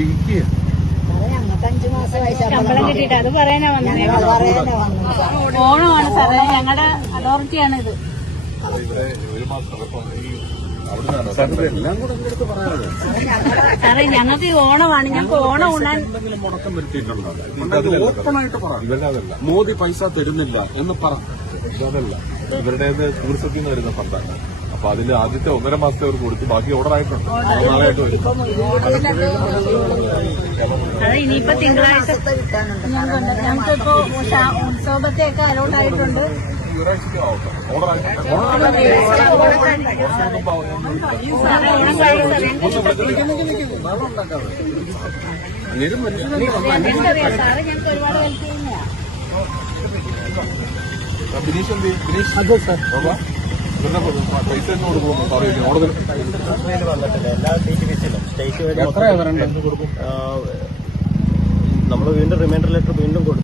ഞങ്ങൾക്ക് 5 മാസമായി ശമ്പളം കിട്ടിയിട്ട് അത് പറയാനാ വന്നത്. ഓണമാണ് സാറേ, ഞങ്ങളുടെ അതോറിറ്റിയാണ് ഇത്. സാറേ ഞങ്ങൾക്ക് ഈ ഓണമാണ്, ഞങ്ങൾക്ക് ഓണം ഉണ്ണാൻ മുടക്കം വരുത്തിയിട്ടുണ്ടോ? ഓപ്പണായിട്ട് പറ. മോദി പൈസ തരുന്നില്ല എന്ന് പറ. അതല്ല, ഇവരുടേത് ടൂറിസത്തിൽ നിന്ന് വരുന്ന ഫണ്ടാണ്. അപ്പൊ അതിൽ ആദ്യത്തെ 1.5 മാസത്തെ അവർ കൊടുത്തു, ബാക്കി ഓർഡർ ആയിട്ടുണ്ട്. നാളായിട്ട് വരും. അത് ഇനിയിപ്പോ തിങ്കളാഴ്ച ഞങ്ങൾക്കിപ്പോ ഉത്സവത്തെയൊക്കെ അലോട്ട് ആയിട്ടുണ്ട്. സാറേ ഞങ്ങൾക്ക് ഒരുപാട് ഹെൽപ്പ് ചെയ്യുന്നതാ. ബിനീഷ് എന്ത് ബിനീഷ് പൈസ തന്നെ കൊടുക്കുമോ? വന്നിട്ടില്ല. എല്ലാ ടിവിസിലും സ്റ്റേറ്റ് വഴി നമ്മൾ വീണ്ടും റിമൈൻഡർ ലെറ്റർ വീണ്ടും കൊടുക്കും.